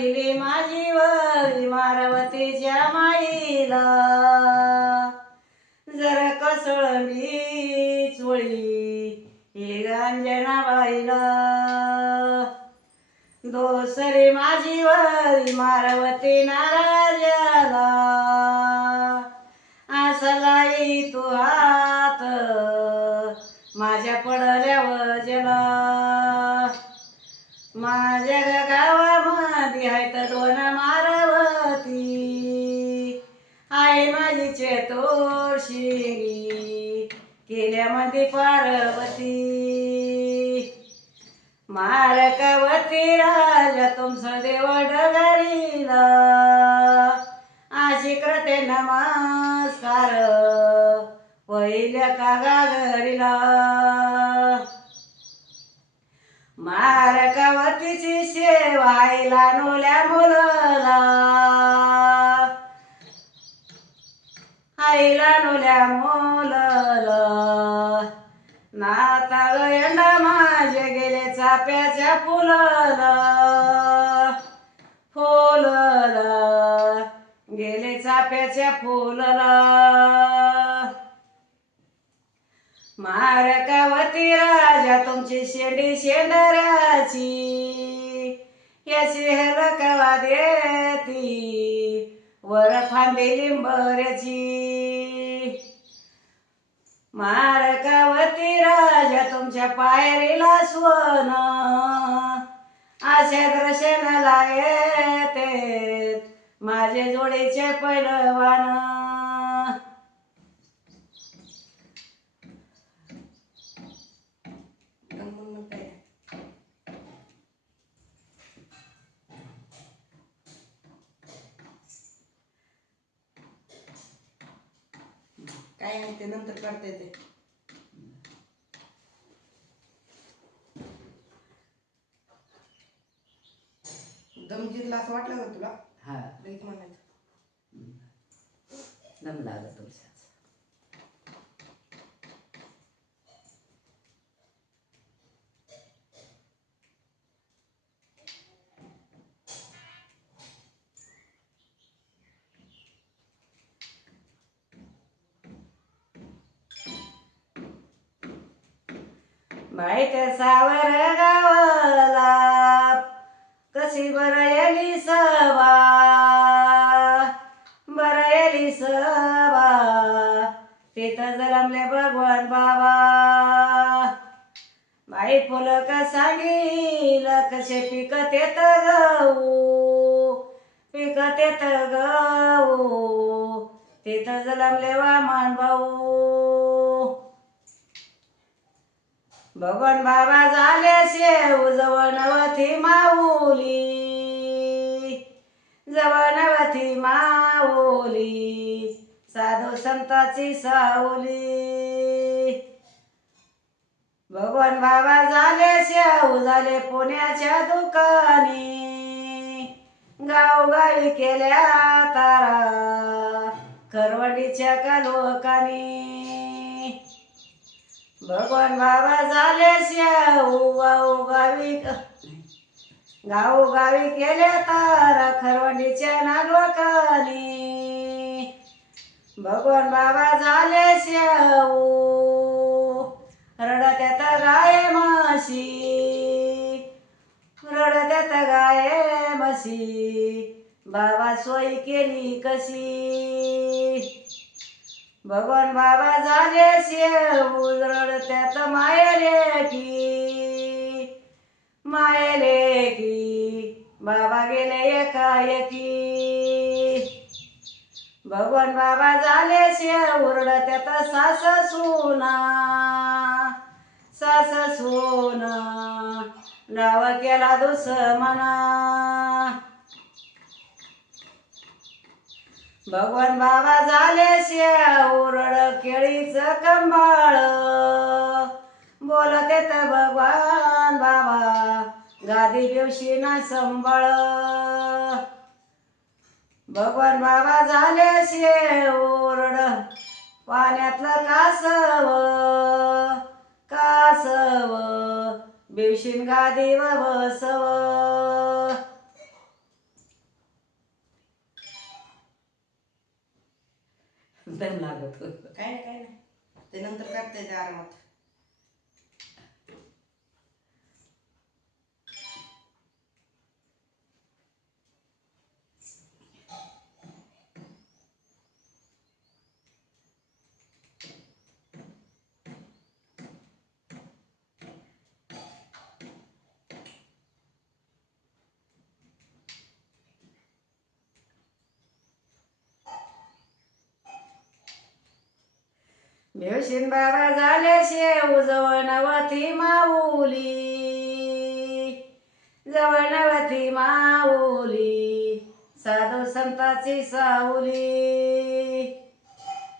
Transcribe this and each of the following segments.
पाहिली माझी वरी मारवतीच्या माईला, जरा कसळली चोळी ही गांजनाबाईला. दोसरी माझी वरी मारवती नाराजाला, आसलाई तू हात माझ्या पडल्या वजला. माझ्या गावामध्ये आहेत दोन मारवती, आई माझी चेतोर शिंगी केल्यामध्ये पार्वती. मारकावती राजा तुमचं देव डगारीला, अशी करते नमस्कार पहिल्या कागागरीला. मारकावतीची सेवा आईला नोल्या मुलाला, आईला नोल्या मुलाला. नाता गयंडा माझे गेले चाप्याच्या फुलाला, फुलाला गेले चाप्याच्या फुलाला. मारकावती राजा तुमची शेंडी शेंडऱ्याची, याची हेलकवा देती वर फांदी लिंबऱ्याची. मारकावती राजा तुमच्या पायरीला सोन, अशा दर्शनाला येते माझे जोडीचे पैलवान. काय आहे ते नंतर काढता येते. दम जिरला असं वाटलं का तुला? हा लगेच म्हणायचं दम लागत तुमचा. माहित सावर गावाला कशी बरयली सभा, बरयली सभा तिथं जलमले भगवान बाबा. बाई फुलक सांगील कसे पिकत येत गहू, पिकत येत गहू तिथं जलमले वामन भाऊ. भगवान बाबा झाले शेव जवळ नवथी माऊली, जवळ नवथी माऊली साधू संताची सावली. भगवान बाबा झाले शेव झाले पुण्याच्या दुकानी, गावगावी केल्या तारा करवडीच्या कालोकानी. भगवान बाबा झाले शेव गावगावी, गावोगावी केल्या तारा खरवंडीच्या नागलोकानी. भगवान बाबा झाले शेव रडत्यात गाय म्हशी, रडत्यात गाय म्हशी बाबा सोयी केली कशी. भगवान बाबा झाले शेव रडत्यात मायले की, मायले की बाबा गेले एकाएकी. भगवान बाबा झाले शेव रडत्यात सास सुना, सास सुना डाव केला दुश्मना. भगवान बाबा झाले शेव रड केळीच कंबाळ, बोलते तर भगवान बाबा गादी दिवशी ना संबळ. भगवान बाबा झाले शेव रड पाण्यातलं कासव, कासव बिवशीन गादीवर बसव. टाइम लागत. काय नाही काय नाही, ते नंतर करता येते आरामात. बेवशीन बाबा झाले शेव जवळ नवती माऊली, जवळ नवती माऊली, साधू संताची सावली.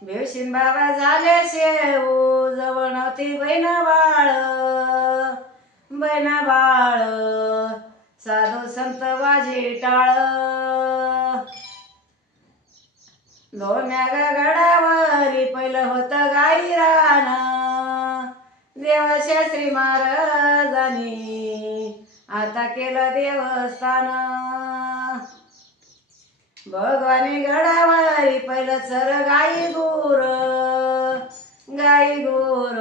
बेवशीन बाबा झाले शेव जवळ नवती बहीण बाळ, बहीण बाळ, साधू संत वाजी टाळ. लोण्या गडावरी पहिलं होतं गाई रान, देवाच्या श्री महाराजांनी आता केलं देवस्थान. भगवानी गडावरी पहिलं सर गाई गुर, गाई गुर,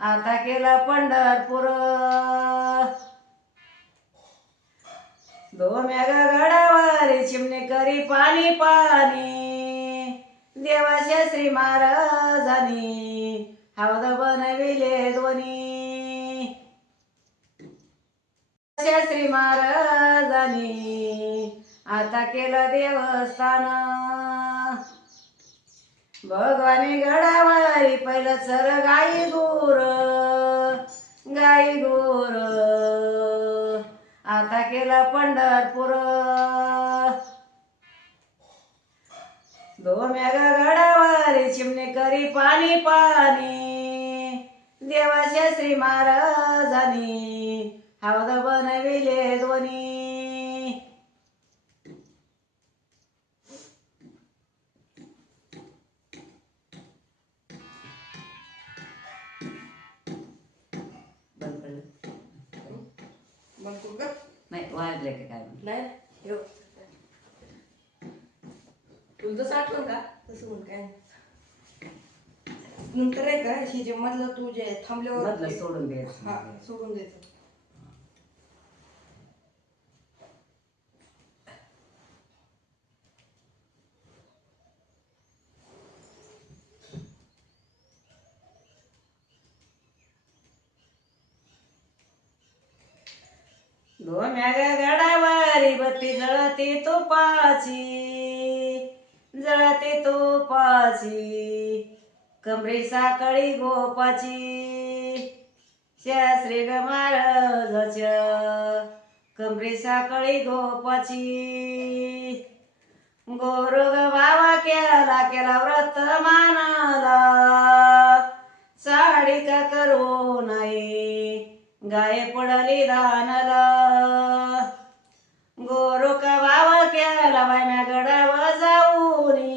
आता केलं पंढरपूर. धोम्या गडावरी चिमणे करी पाणी पाणी, देवाच्या श्री महाराजांनी हौद बनविले दोन्ही. श्री महाराजांनी आता केलं देवस्थान. भगवानी गडावरी पहिलं सर गाई गुर, गाई गुर, आता केलं पंढरपूर. धोम्या गडावरी चिमणे करी पाणी पाणी, देवाच्या श्री महाराजांनी हौद बनविले दोन्ही. बंद पडलं मग तू ग नाही वाजले का काय म्हणलं. नाही यो तुझं साठवण का तसं म्हणून काय नाही. नंतर आहे का ही जे मधलं तू जे थांबल्यावर मधलं सोडून द्यायचं. हा सोडून द्यायचं. धोम्या गडावरी बत्ती जळती तुपाची, जळती तुपाची, कमरी साकळी गोपाची. श्री ग महाराजाच्या कमरी साकळी गोपाची. गोरोग बाबा केला केला व्रत मानाला, साडी का करू नाही गाय पडली दानला. गोरोका बाबा केला बायम्या गडावर जाऊनी,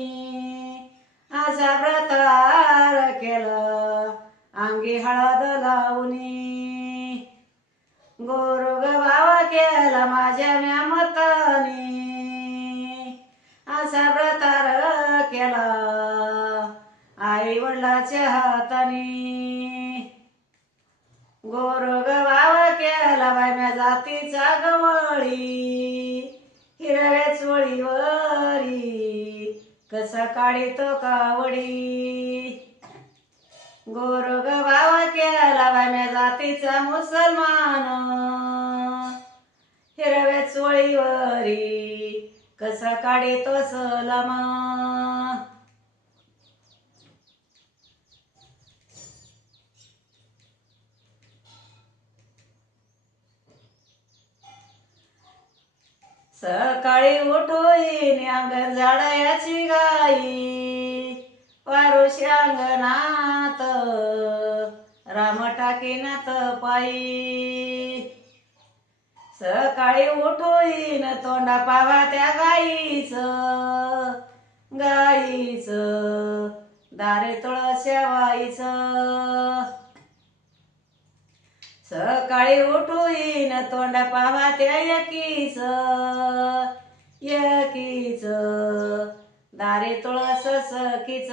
असा व्रतार केला अंगी हळद लावणी. गोरोग बाबा केला माझ्या म्या मतानी, असा व्रतार केला आई वडिलाच्या हातानी. गोरोग बाबा केला बायम्या जातीचा गवळी, हिरव्या चोळीवरी कसा काढीतो कावडी. गोरोग बाबा केला बायम्या जातीचा मुसलमान, हिरव्या चोळीवरी कसा काढीतो सलामा. सकाळी उठून अंगण झाडायाची गाई, वारुशी अंगणात राम टाकीनात पायी. सकाळी उठून तोंडा पावा त्या गाईचं, गाईचं दारे तुळश्या वाईचं. सकाळी उठून तोंडा पावा त्या एकीच, एकीच दारी तुळस सखीच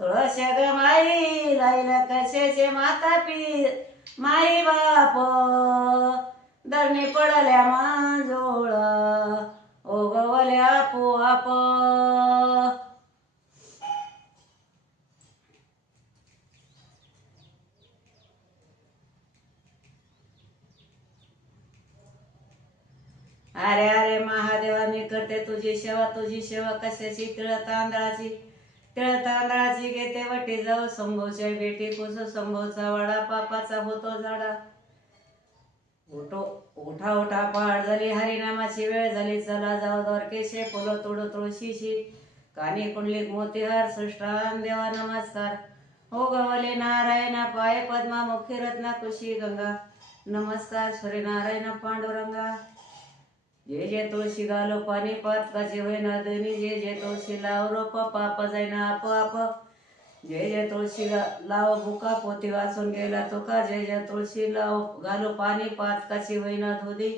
तुळस ग माई लाईला कशाचे माता पी माई बाप धरणी पडल्या मांजोळ ओगवल्या आपोआप. अरे अरे महादेवा मी करते तुझी सेवा कशाची तिळ तांदळाची घेते वटी जाऊ संभवच्या बेटी कुसू संभवचा वाडा पापाचा होतो झाडा. उठा उठा पहाड झाली हरिनामाची वेळ झाली चला जाऊ द्वारकेशे फुलं तुडू तुळशीशी कानी कुंडलिक मोतीहार सृष्टान देवा नमस्कार. हो गवले नारायणा पाय पद्मा मुखी रत्ना कुशी गंगा नमस्कार सूर्यनारायण पांडुरंगा. जे जे तुळशी घालो पाणी पातकाची होईना धनी जे जे तुळशी लाव रोप पाप जाईना आपोआप. जे जे तुळशी लाव बुका पोती वाचून गेला तुका जे जे तुळशी लाव घालो पाणी पातकाची होईना धुदी.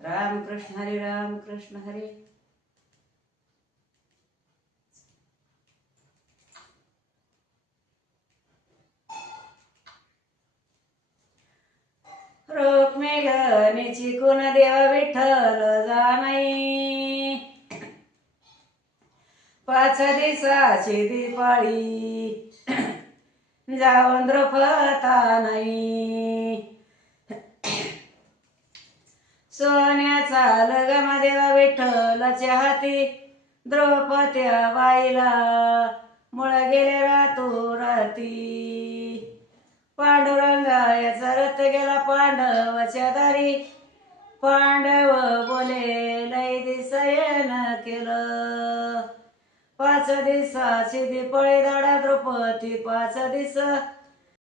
राम कृष्ण हरी राम कृष्ण हरी. रुक्मिणीची कुण देवा विठ्ठल जाणाई 5 दिवसाची दिपाळी जाऊन द्रुपता नाही. सोन्याचा लगमा देवा विठ्ठलाच्या हाती द्रौपद्या बाईला मुळ गेले राती. पांडुरंगाचा रथ गेला पांडवाच्या दारी पांडव बोले लय दिसयन केलं. 5 दिवसाची दिपळी दाडा द्रौपदी 5 दिवस